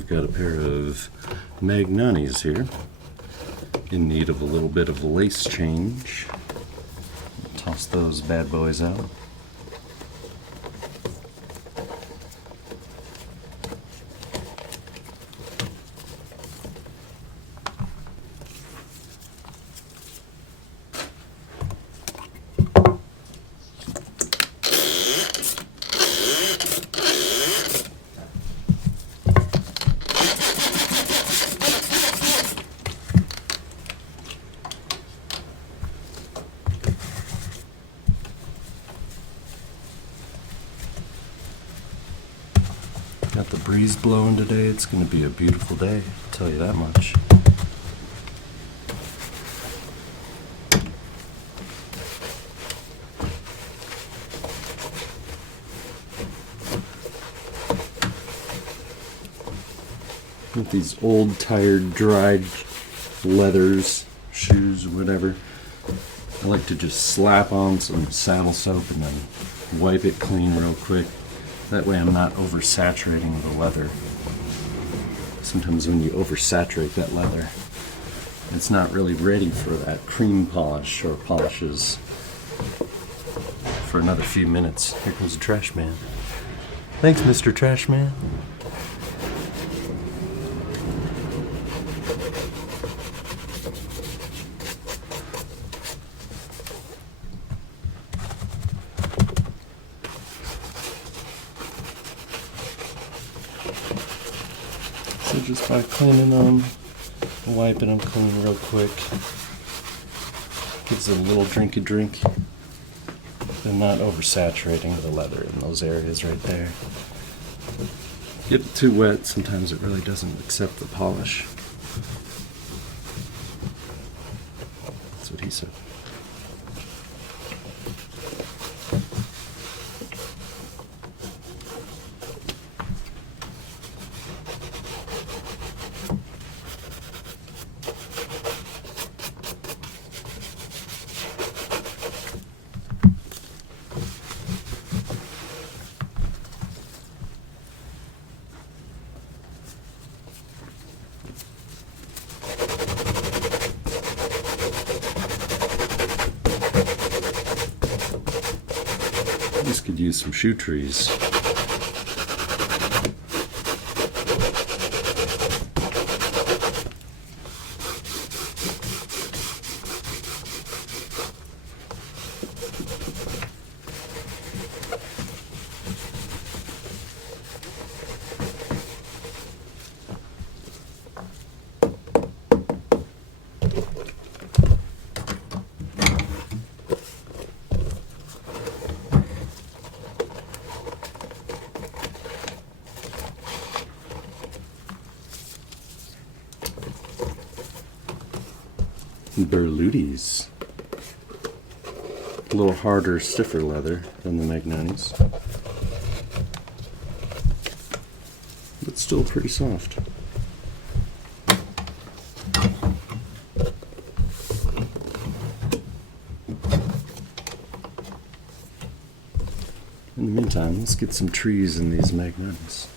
we've got a pair of Magnanis here in need of a little bit of a lace change. Toss those bad boys out. Got the breeze blowing today. It's going to be a beautiful day, I'll tell you that much. With these old, tired, dried leathers, shoes, whatever, I like to just slap on some saddle soap and then wipe it clean real quick. That way I'm not oversaturating the leather. Sometimes when you oversaturate that leather, it's not really ready for that cream polish or polishes for another few minutes. Here comes the trash man. Thanks, Mr. Trash Man. So just by cleaning them, wiping them clean real quick, gives it a little drinky drink, and not oversaturating the leather in those areas right there. Get it too wet, sometimes it really doesn't accept the polish. That's what he said. These could use some shoe trees. Berlutis. A little harder, stiffer leather than the Magnanis, but still pretty soft. In the meantime, let's get some trees in these Magnanis.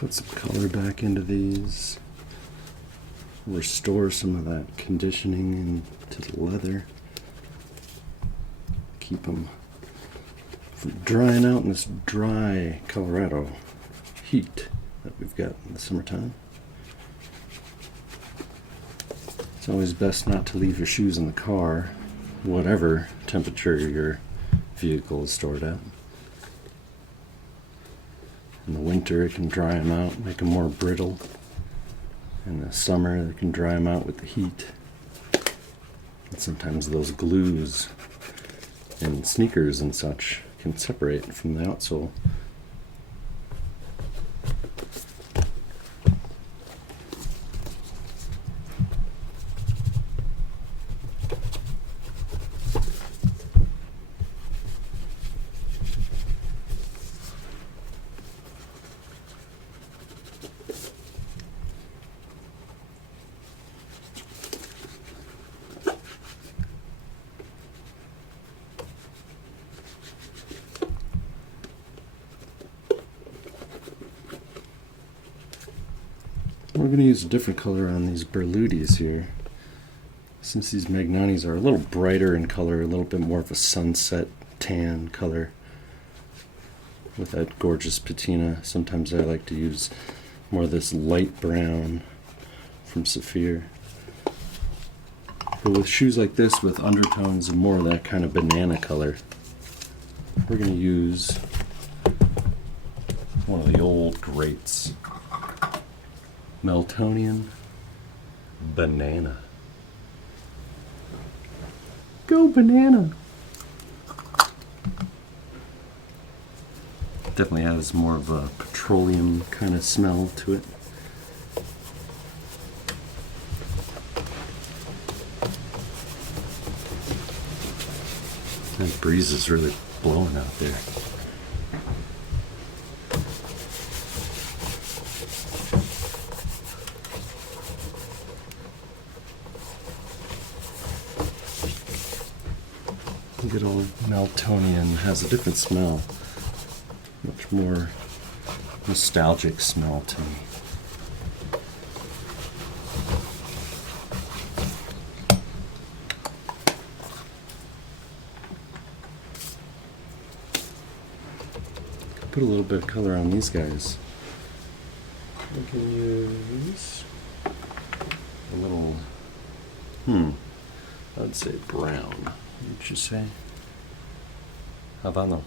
Put some color back into these. Restore some of that conditioning into the leather. Keep them from drying out in this dry Colorado heat that we've got in the summertime. It's always best not to leave your shoes in the car, whatever temperature your vehicle is stored at. In the winter, it can dry them out, make them more brittle. In the summer, it can dry them out with the heat. And sometimes those glues in sneakers and such can separate from the outsole. We're going to use a different color on these Berludis here. Since these Magnanis are a little brighter in color, a little bit more of a sunset tan color with that gorgeous patina, sometimes I like to use more of this light brown from Saphir. But with shoes like this with undertones and more of that kind of banana color, we're going to use one of the old greats. Meltonian Banana. Go banana! Definitely has more of a petroleum kind of smell to it. That breeze is really blowing out there. Good old Meltonian has a different smell, much more nostalgic smell to me. Put a little bit of color on these guys. We can use a little, I'd say brown. What would you say? Havana.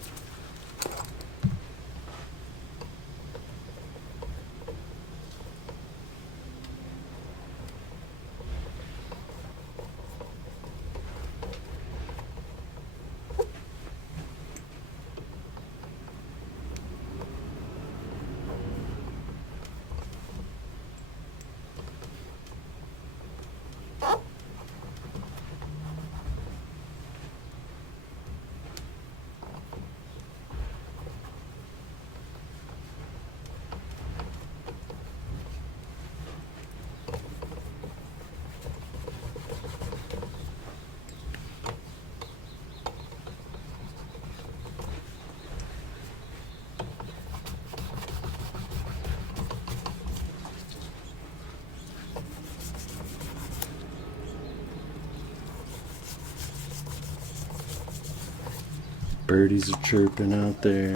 Birdies are chirping out there.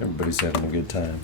Everybody's having a good time.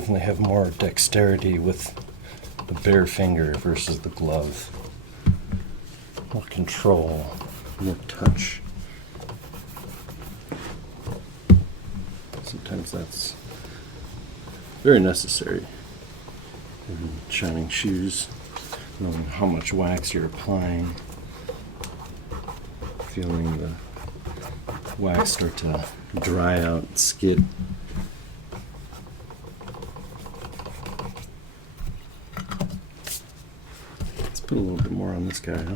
definitely have more dexterity with the bare finger versus the glove. More control, more touch. Sometimes that's very necessary in shining shoes, knowing how much wax you're applying, feeling the wax start to dry out and skid. Let's put a little bit more on this guy, huh?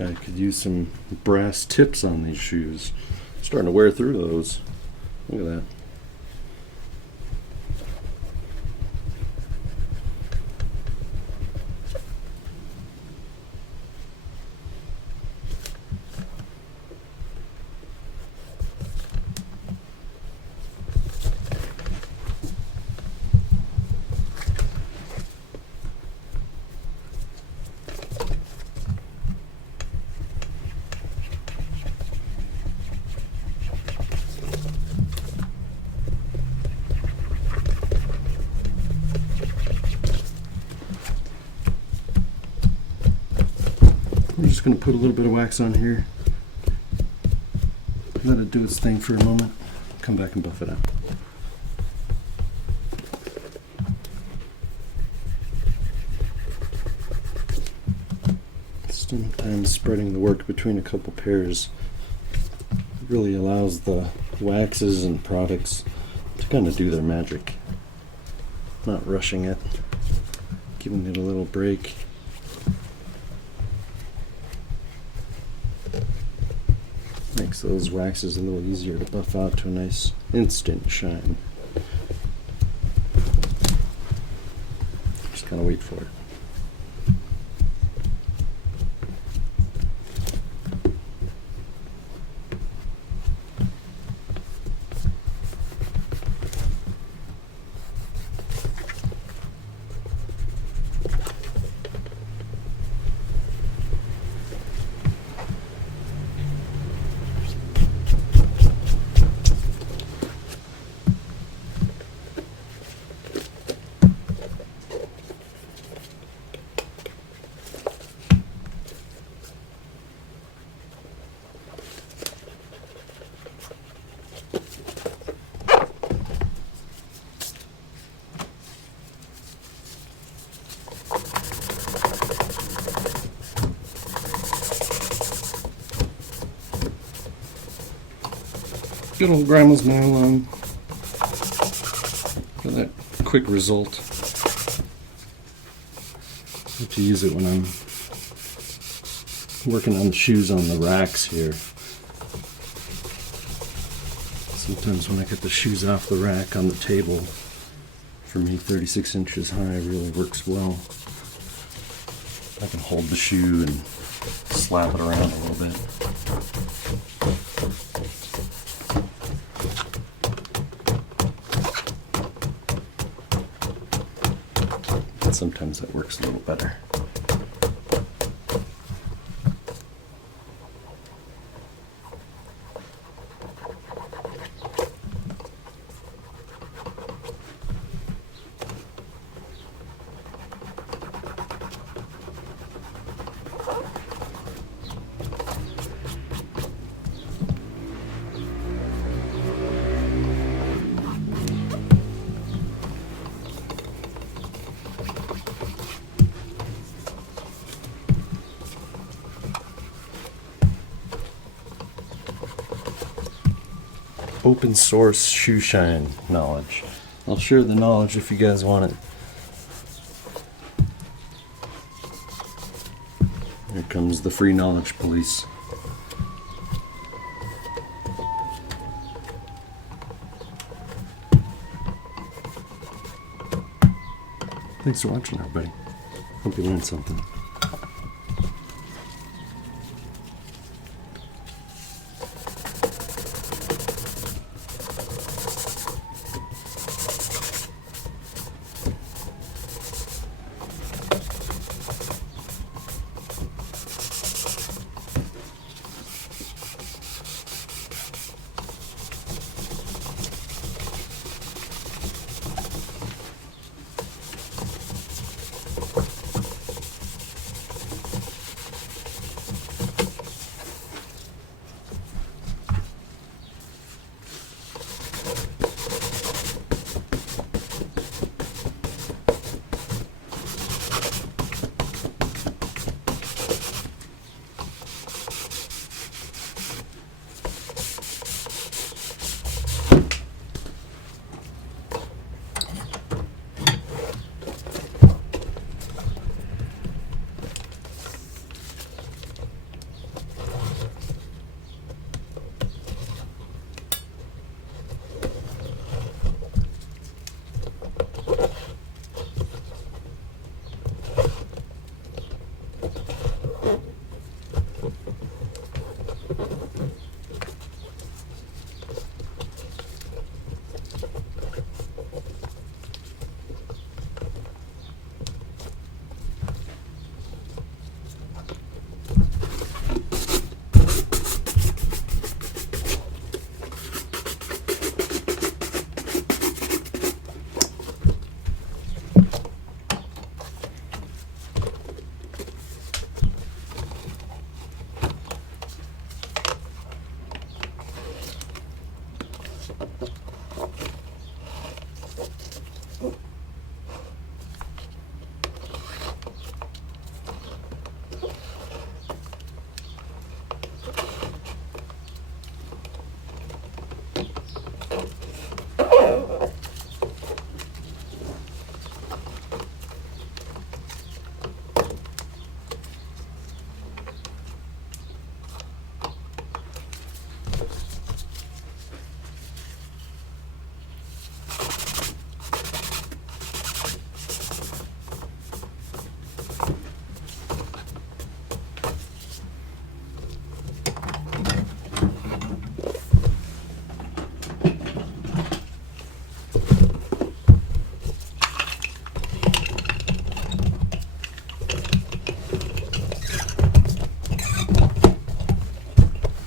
I could use some brass tips on these shoes. I'm starting to wear through those. Look at that. I'm just going to put a little bit of wax on here, let it do its thing for a moment, come back and buff it out. Sometimes spreading the work between a couple pairs really allows the waxes and products to kind of do their magic. Not rushing it, giving it a little break. Makes those waxes a little easier to buff out to a nice instant shine. Just kind of wait for it. Good old grandma's nylon. For that quick result. I like to use it when I'm working on the shoes on the racks here. Sometimes when I get the shoes off the rack on the table, for me 36 inches high really works well. I can hold the shoe and slap it around a little bit. Sometimes that works a little better. Open source shoe shine knowledge. I'll share the knowledge if you guys want it. Here comes the free knowledge police. Thanks for watching, everybody. Hope you learned something.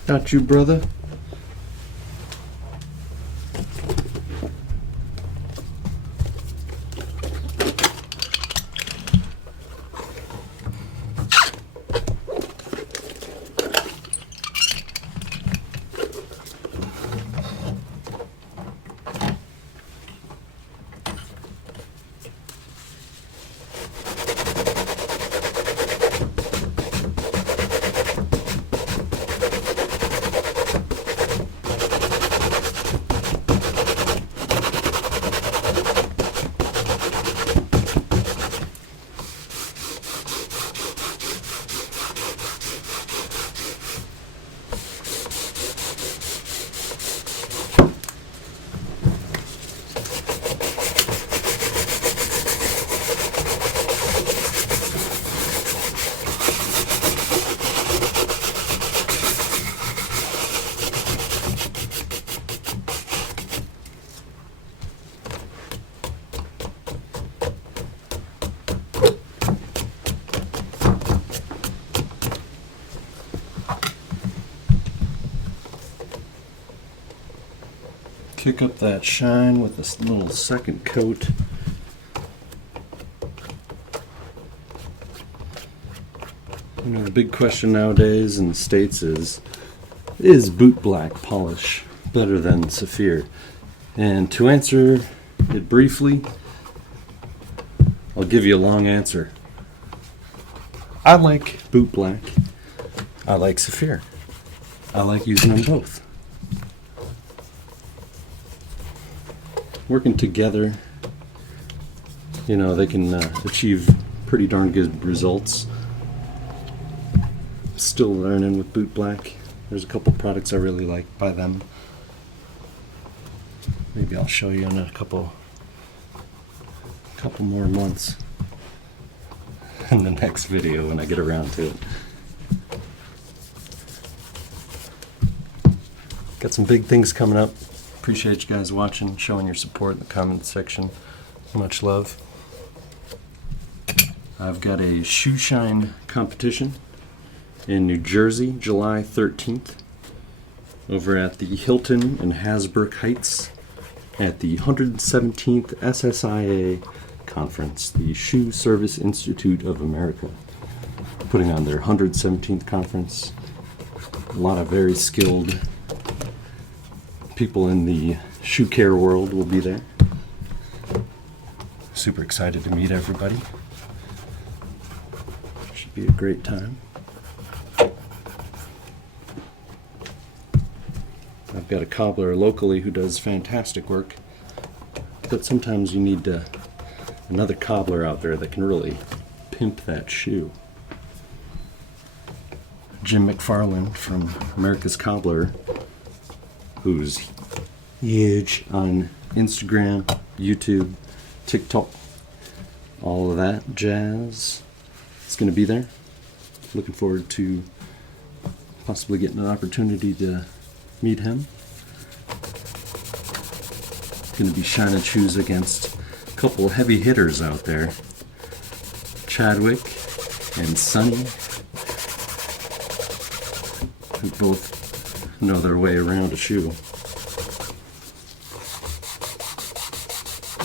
Got you, brother. Kick up that shine with this little second coat. You know, the big question nowadays in the States is boot black polish better than Saphir? And to answer it briefly, I'll give you a long answer. I like boot black. I like Saphir. I like using them both. Working together, you know, they can achieve pretty darn good results. Still learning with boot black. There's a couple products I really like by them. Maybe I'll show you in a couple more months. in the next video when I get around to it. Got some big things coming up. Appreciate you guys watching, showing your support in the comments section. Much love. I've got a shoe shine competition in New Jersey, July 13th, over at the Hilton in Hasbrook Heights at the 117th SSIA conference, the Shoe Service Institute of America, putting on their 117th conference. A lot of very skilled people in the shoe care world will be there. Super excited to meet everybody. Should be a great time. I've got a cobbler locally who does fantastic work, but sometimes you need another cobbler out there that can really pimp that shoe. Jim McFarland from America's Cobbler, who's huge on Instagram, YouTube, TikTok, all of that jazz. It's going to be there. Looking forward to possibly getting an opportunity to meet him. Going to be shining shoes against a couple of heavy hitters out there. Chadwick and Sonny, who both know their way around a shoe.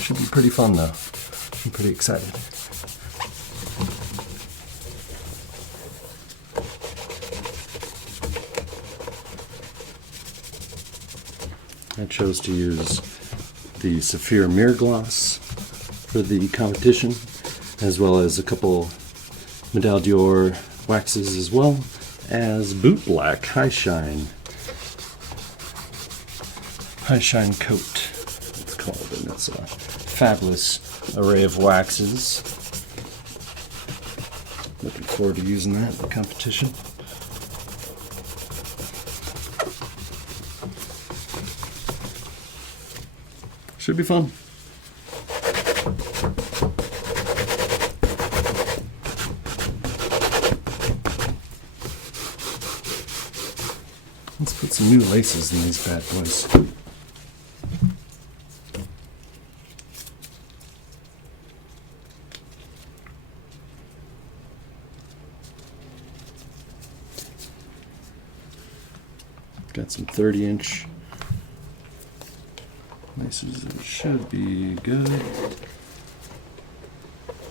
Should be pretty fun though. I'm pretty excited. I chose to use the Saphir Mirror Gloss for the competition, as well as a couple Medal d'Or waxes, as well as Boot Black High Shine Coat, it's called, and it's a fabulous array of waxes. Looking forward to using that in the competition. Should be fun. Let's put some new laces in these bad boys. Got some 30-inch laces that should be good.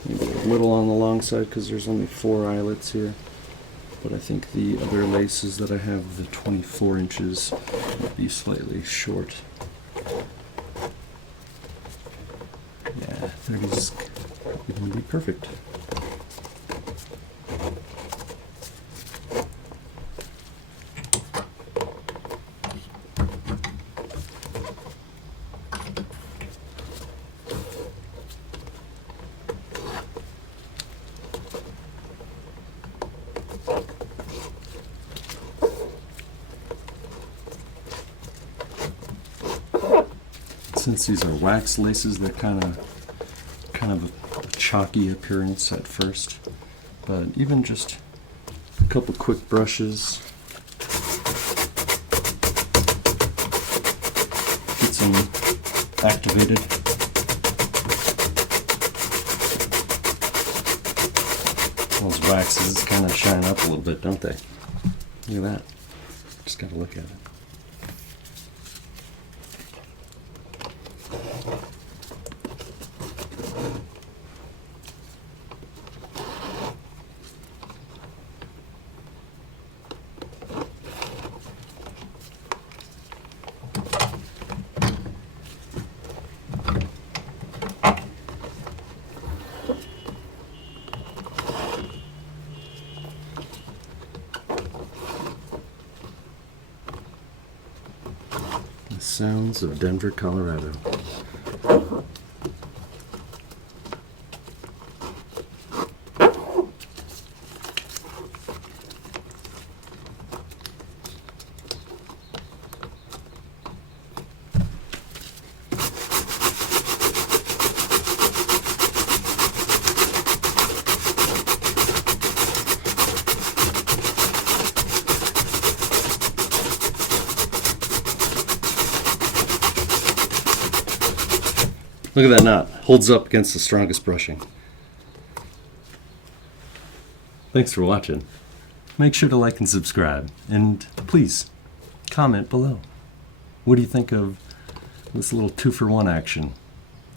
Maybe a little on the long side because there's only 4 eyelets here. But I think the other laces that I have, the 24 inches, might be slightly short. Yeah, 30's going to be perfect. Since these are wax laces, they're kind of a chalky appearance at first, but even just a couple quick brushes gets them activated. Those waxes kind of shine up a little bit, don't they? Look at that. Just gotta look at it. The sounds of Denver, Colorado. Look at that knot. Holds up against the strongest brushing. Thanks for watching. Make sure to like and subscribe. And please, comment below. What do you think of this little 2-for-1 action?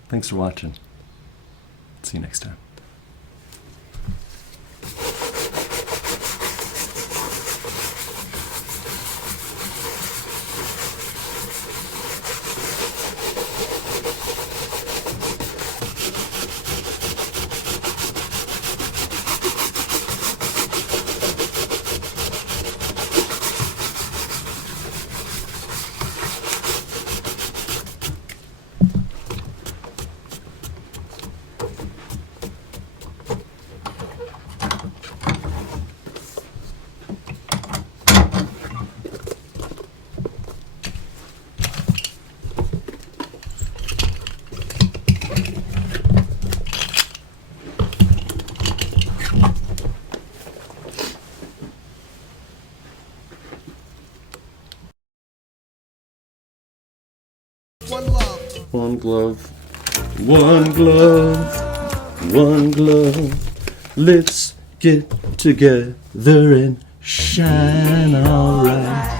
Thanks for watching. See you next time. One glove, one glove, one glove. Let's get together and shine alright.